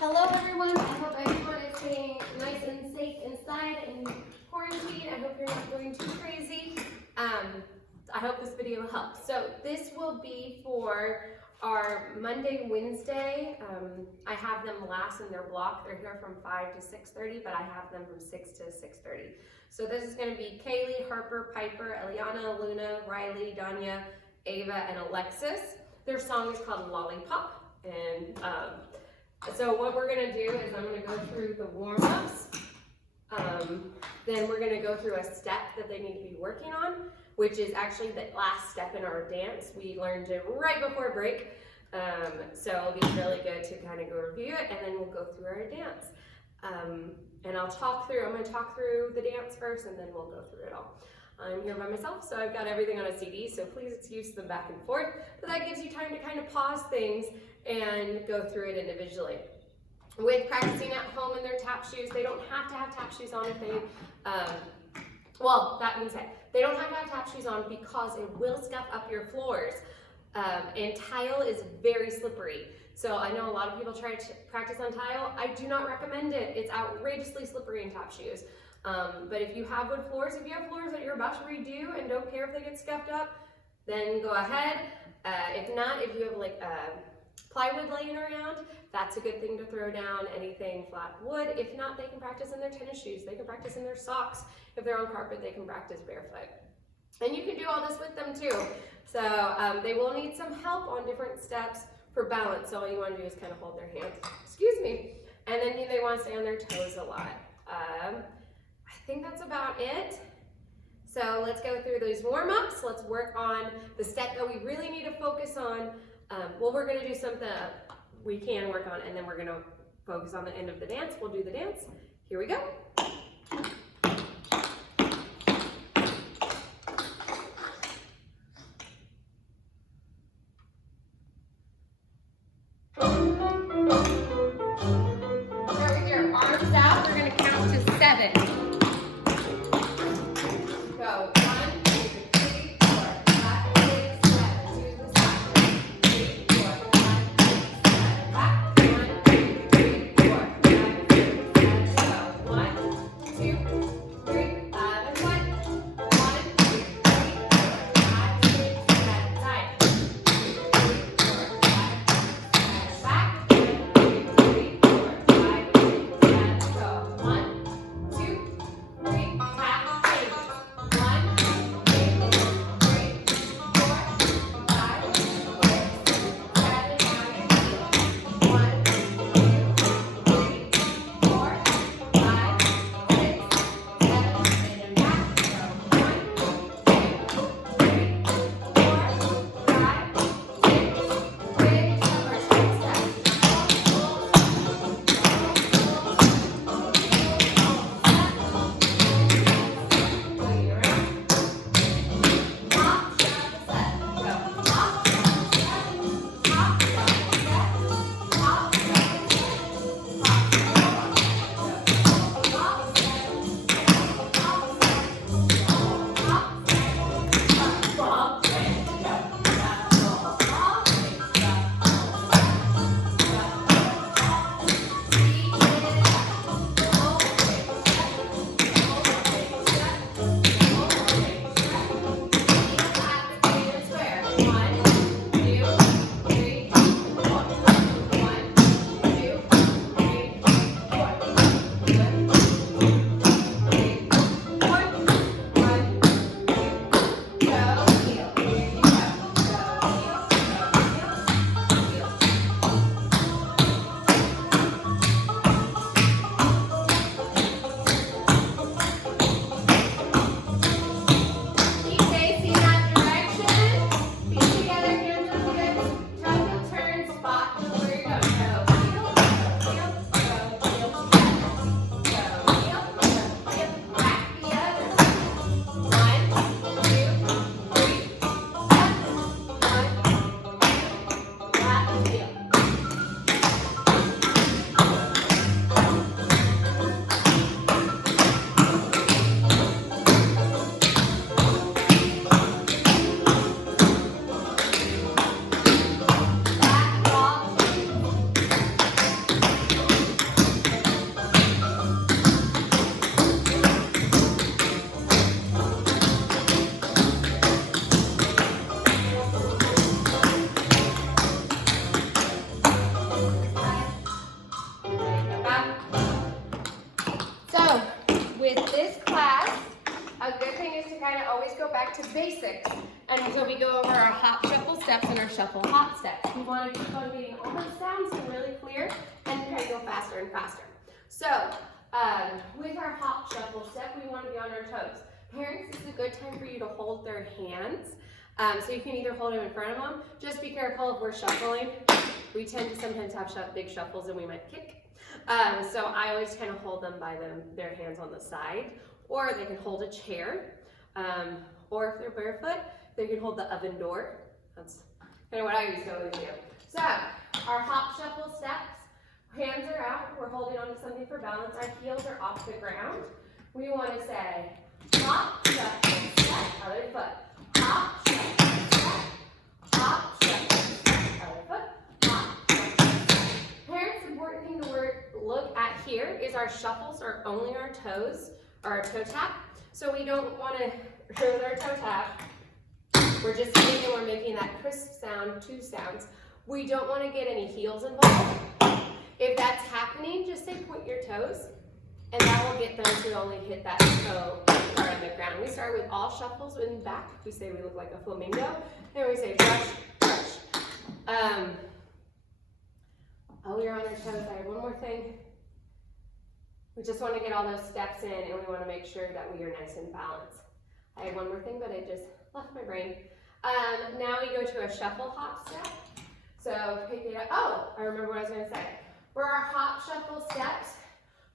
Hello everyone, I hope everyone is staying nice and safe inside and quarantined. I hope you're not going too crazy. I hope this video helps. So this will be for our Monday, Wednesday. I have them last in their block. They're here from 5 to 6:30, but I have them from 6 to 6:30. So this is going to be Kaylee, Harper, Piper, Eliana, Luna, Riley, Danya, Ava, and Alexis. Their song is called Lollipop. And so what we're going to do is I'm going to go through the warm-ups. Then we're going to go through a step that they need to be working on, which is actually the last step in our dance. We learned it right before break. So it'll be really good to kind of go review it, and then we'll go through our dance. And I'm going to talk through the dance first, and then we'll go through it all. I'm here by myself, so I've got everything on a CD, so please excuse them back and forth. But that gives you time to kind of pause things and go through it individually. With practicing at home in their tap shoes, they don't have to have tap shoes on if they, well, that being said, they don't have to have tap shoes on because it will scuff up your floors. And tile is very slippery. So I know a lot of people try to practice on tile. I do not recommend it. It's outrageously slippery in tap shoes. But if you have wood floors, if you have floors that you're about to redo and don't care if they get scuffed up, then go ahead. If not, if you have like plywood laying around, that's a good thing to throw down, anything flat wood. If not, they can practice in their tennis shoes. They can practice in their socks. If they're on carpet, they can practice barefoot. And you can do all this with them too. So they will need some help on different steps for balance. So all you want to do is kind of hold their hands, excuse me. And then they want to stay on their toes a lot. I think that's about it. So let's go through those warm-ups. Let's work on the step that we really need to focus on. Well, we're going to do something we can work on, and then we're going to focus on the end of the dance. We'll do the dance. Here we go. Start with your arms out. We're going to count to 7. Go. 1, 2, 3, 4, 5, 6, 7. To the side. 3, 4, 5, 6, 7. Back. 1, 2, 3, 4, 5, 6, 7. Go. 1, back to basics. And so we go over our hop shuffle steps and our shuffle hop steps. We want to keep on getting all those sounds really clear and try to go faster and faster. So with our hop shuffle step, we want to be on our toes. Parents, this is a good time for you to hold their hands. So you can either hold them in front of them. Just be careful if we're shuffling. We tend to sometimes have big shuffles and we might kick. So I always kind of hold them by their hands on the side, or they can hold a chair, or if they're barefoot, they can hold the oven door. That's kind of what I used to always do. So our hop shuffle steps, hands are out, we're holding on to something for balance, our heels are off the ground. We want to say hop, shuffle, step, other foot, hop, shuffle, step, hop, shuffle, step, other foot, hop, shuffle, step. Parents, the important thing to look at here is our shuffles are only our toes, or our toe tap. So we don't want to show with our toe tap. We're just hitting and we're making that crisp sound, two sounds. We don't want to get any heels involved. If that's happening, just say point your toes, and that will get them to only hit that toe part on the ground. We start with all shuffles in the back. We say we look like a flamingo, and we say brush, brush. Oh, you're on your toes. I have one more thing. We just want to get all those steps in, and we want to make sure that we are nice and balanced. I had one more thing, but it just left my brain. Now we go to a shuffle hop step. So pick it up. Oh, I remember what I was going to say. For our hop shuffle steps,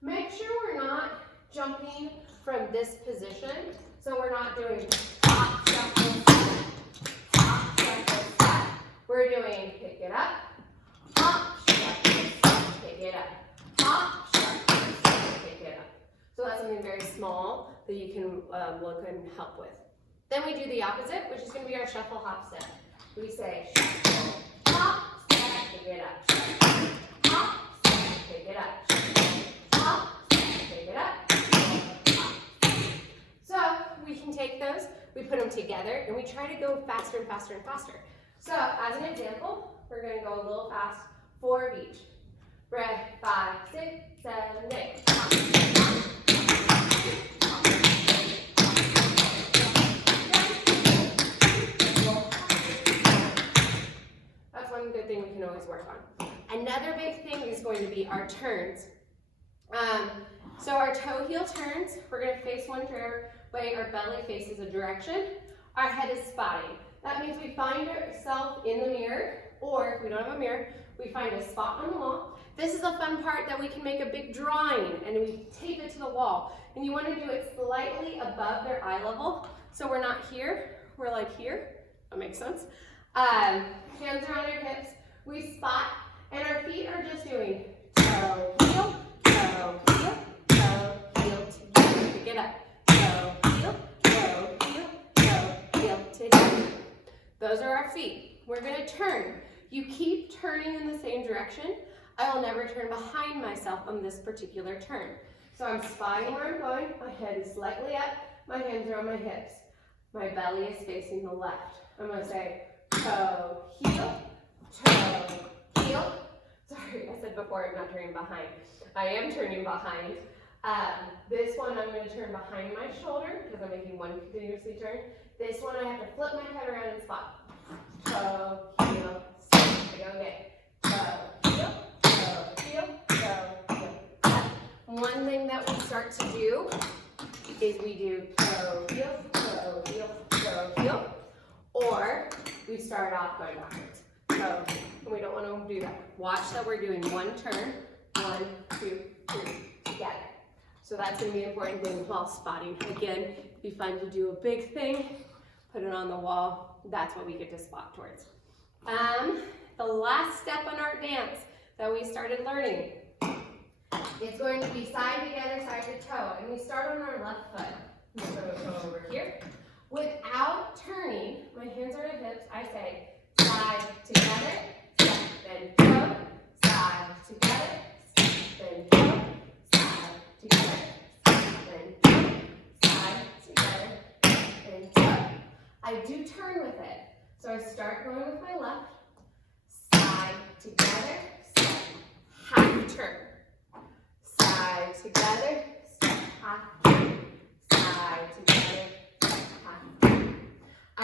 make sure we're not jumping from this position. So we're not doing hop shuffle step, hop shuffle step. We're doing pick it up, hop shuffle step, pick it up, hop shuffle step, pick it up. So that's something very small that you can look and help with. Then we do the opposite, which is going to be our shuffle hop step. We say shuffle, hop, step, pick it up, shuffle, hop, step, pick it up, shuffle, hop, step, pick it up, shuffle, hop. So we can take those, we put them together, and we try to go faster and faster and faster. So as an example, we're going to go a little fast, 4 of each. Breath, 5, 6, 7, 8. Hop, hop. One good thing we can always work on. Another big thing is going to be our turns. So our toe heel turns, we're going to face one way, our belly faces a direction, our head is spotting. That means we find ourselves in the mirror, or if we don't have a mirror, we find a spot on the wall. This is a fun part that we can make a big drawing and we tape it to the wall. And you want to do it slightly above their eye level. So we're not here, we're like here. That makes sense. Hands are on our hips, we spot, and our feet are just doing toe, heel, toe, heel, toe, heel, together. Pick it up. Toe, heel, toe, heel, toe, heel, together. Those are our feet. We're going to turn. You keep turning in the same direction. I will never turn behind myself on this particular turn. So I'm spotting where I'm going, my head is slightly up, my hands are on my hips. My belly is facing the left. I'm going to say, toe, heel, toe, heel. Sorry, I said before I'm not turning behind. I am turning behind. This one I'm going to turn behind my shoulder because I'm making one continuously turn. This one I have to flip my head around and spot. Toe, heel, step. I go again. Toe, heel, toe, heel, toe, heel, step. One thing that we start to do is we do toe, heel, toe, heel, toe, heel. Or we start off going backwards. So we don't want to do that. Watch that we're doing one turn, 1, 2, 3, together. So that's going to be an important thing while spotting. Again, it'd be fun to do a big thing, put it on the wall. That's what we get to spot towards. The last step on our dance that we started learning, it's going to be side together, side to toe. And we start on our left foot. I'm going to go over here. Without turning, my hands are at hips, I say side, together, step, then toe, side, together, step, then toe, side, together, step, then toe, side, together, step, then toe. I do turn with it. So I start going with my left, side, together, step, half turn, side, together, step, half turn, side, together,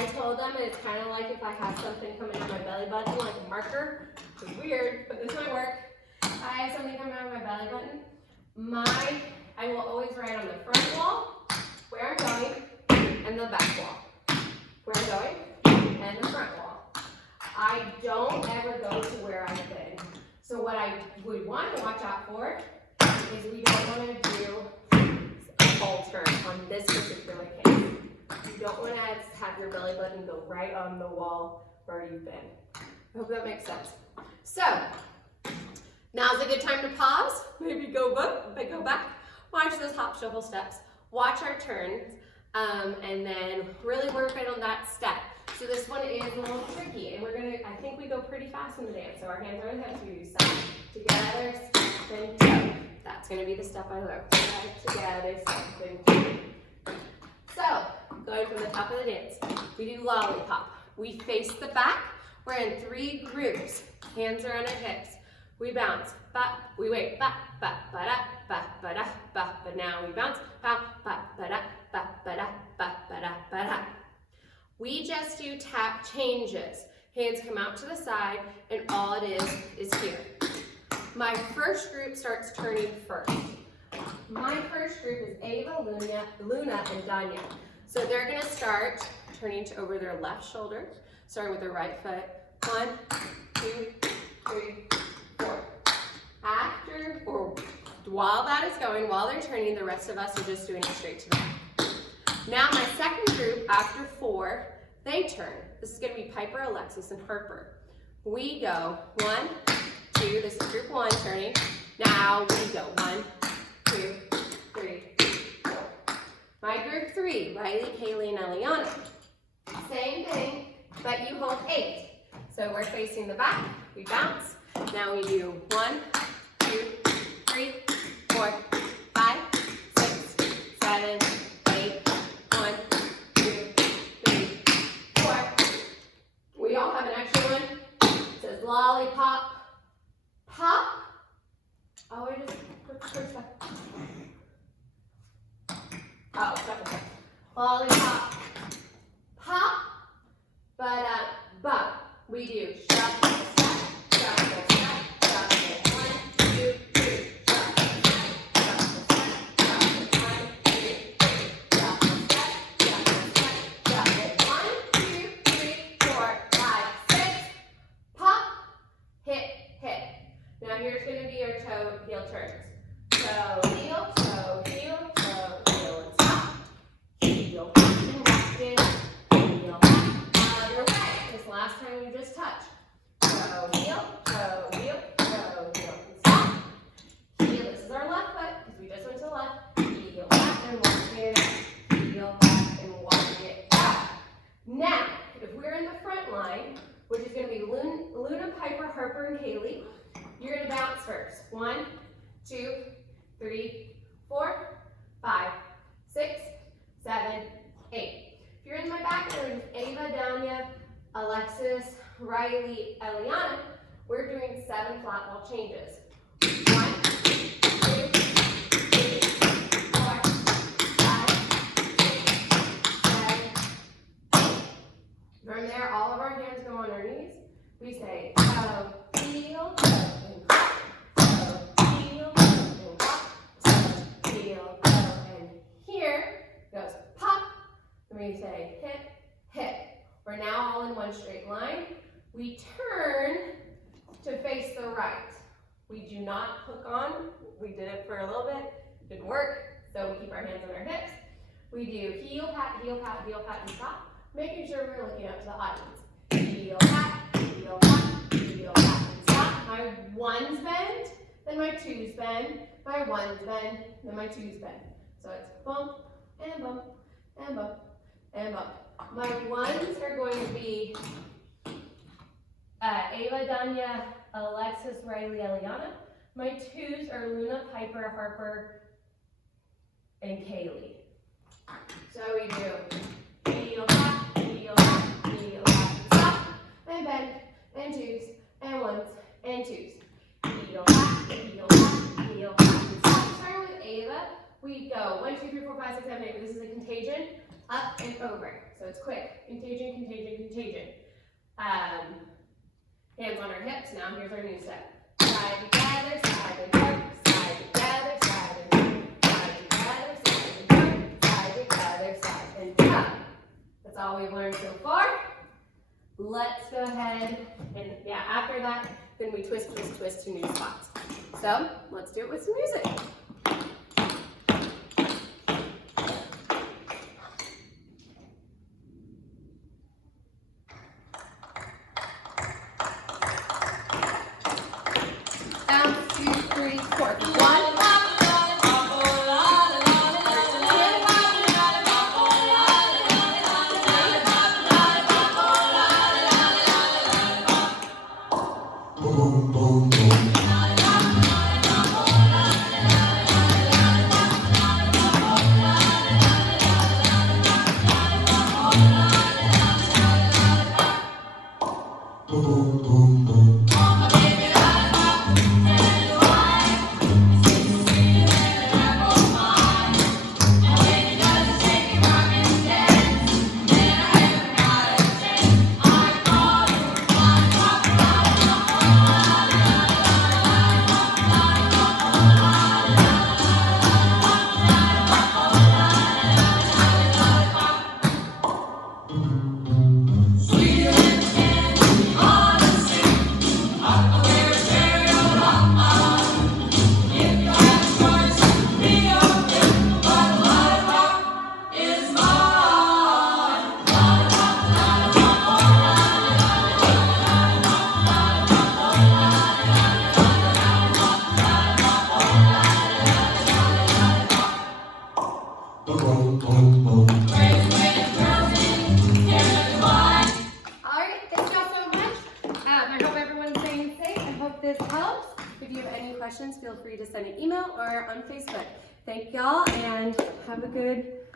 I told them it's kind of like if I have something coming out of my belly button, like a marker. It's weird, but this might work. I have something coming out of my belly button. I will always write on the front wall where I'm going and the back wall where I'm going and the front wall. I don't ever go to where I've been. So what I would want to watch out for is we don't want to do a full turn on this particular case. You don't want to have your belly button go right on the wall where you've been. I hope that makes sense. So, now's a good time to pause, maybe go back, watch those hop shuffle steps, watch our turns, and then really work right on that step. So this one is a little tricky, and I think we go pretty fast in the dance. So our hands are on the hips, we do side, together, step, and go. That's gonna be the step I learned. Side, together, step, and go. So, going from the top of the dance, we do lollipop. We face the back, we're in 3 groups. Hands are on our hips. We bounce, we wait, ba, da, but now we bounce, ba, da, da. We just do tap changes. Hands come out to the side, and all it is here. My first group starts turning first. My first group is Ava, Luna, and Danya. So they're gonna start turning over their left shoulder, starting with their right foot. 1, 2, 3, 4. While that is going, while they're turning, the rest of us are just doing it straight to the back. Now my second group, after 4, they turn. This is gonna be Piper, Alexis, and Harper. We go 1, 2, this is group 1 turning. Now we go 1, 2, 3, 4. My group 3, Riley, Kaylee, and Eliana. Same thing, but you hold 8. So we're facing the back, we bounce. Now we do 1, 2, 3, 4, 5, 6, 7, 8, 1, 2, 3, 4. We all have an extra one. It says lollipop, pop. Oh, I just put the first one. Oh, second one. Lollipop, pop, but we do shuffle, step, shuffle, step, shuffle, 1, 2, 3, shuffle, step, shuffle, step, shuffle, 1, 2, 3, shuffle, step, shuffle, 1, 2, 3, 4, 5, 6, pop, hit, hit. Now here's going to be your toe heel turns. Toe, heel, and stop. Heel, and back in, heel, other way. This last time you just touch. Toe, heel, and stop. Heel, this is our left foot, because we just went to the left. Heel back and walk it out. Heel back and walk it out. Now, if we're in the front line, which is going to be Luna, Piper, Harper, and Kaylee, you're going to bounce first. 1, 2, 3, 4, 5, 6, 7, 8. If you're in my back, it's Ava, Danya, Alexis, Riley, Eliana. We're doing 7 flat wall changes. 1, 2, 3, 4, 5, 6, 7, 8. From there, all of our hands go on our knees. We say toe, heel, and pop, toe, heel, and pop, toe, heel, and here goes pop. And we say hip, hip. We're now all in one straight line. We turn to face the right. We do not hook on. We did it for a little bit, didn't work, so we keep our hands on our hips. We do heel pat, and stop, making sure we're looking up to the audience. Heel pat, and stop. My 1's bend, then my 2's bend, my 1's bend, then my 2's bend. So it's bump, and bump, and bump, and bump. My 1's are going to be Ava, Danya, Alexis, Riley, Eliana. My 2's are Luna, Piper, Harper, and Kaylee. So we do heel tap, stop, and bend, and 2's, and 1's, and 2's. Heel tap, and stop. Starting with Ava, we go 1, 2, 3, 4, 5, 6, 7, 8. This is a contagion. up and over. So it's quick. Contagion, contagion, contagion. Hands on our hips. Now here's our new step. Side together, side and jump, side together, side and jump, side together, side and jump, side together, side and jump. That's all we've learned so far. Let's go ahead and, yeah, after that, then we twist, twist, twist to new spots. So let's do it with some music. Bounce, 2, 3, 4. 1. This helps. If you have any questions, feel free to send an email or on Facebook. Thank y'all and have a good